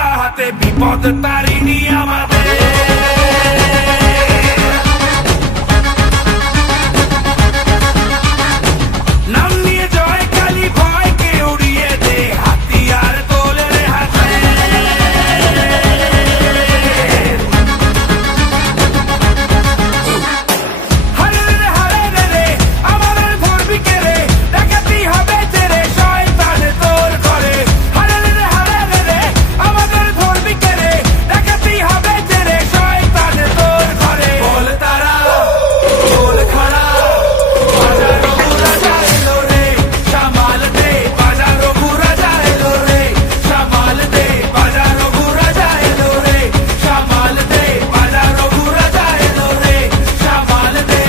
ছাড়া হাতে বিপদ তারিণী আমাদের। নাম নিয়ে জয় কালী ভয়কে উড়িয়ে দে, হাতিয়ার তোলে রে হাতে। হারে রে হারে রে রে আমাদের ধরবি কে রে, ডাকাতি হবে যে রে শয়তান তোর ঘরে। হারে রে হারে রে রে আমাদের ধরবি কে রে, ডাকাতি হবে যে রে শয়তান তোর ঘরে। বল তারা বল খাড়া বাজারো বুড়া যাইলো রে, সামাল দে বাজারো বুড়া যাইলো রে, সামাল দে বাজারো বুড়া যাইলো রে, সামাল দে বাজারো বুড়া যাইলো রে, সামাল দে।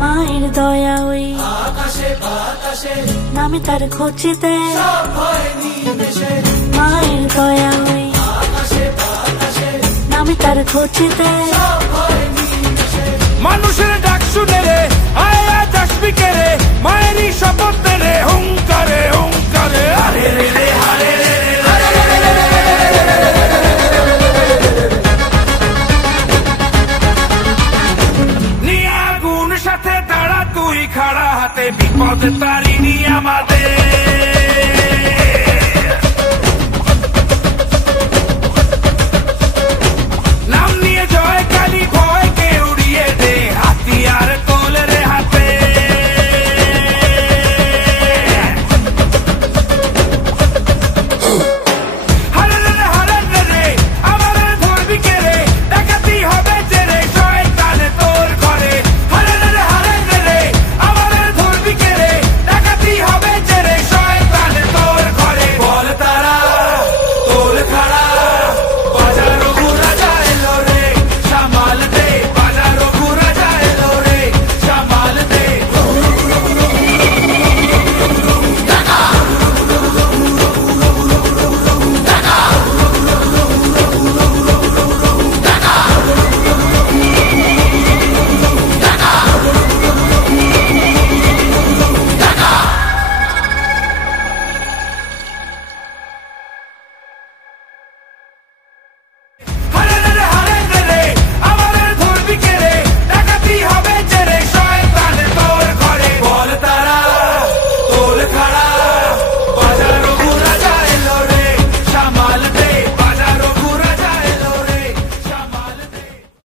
মায়ের দয়া ওই আকাশে বাতাসে নামে তার খোঁজেতে, মায়ের দয়া ওই আকাশে বাতাসে নামে তার খোঁজেতে। মানুষের ডাক শুনে রে আয় আজ আসবি কে রে, মায়েরই শপথ রে হুঙ্কারে হুঙ্কারে। হারে রে রে হারে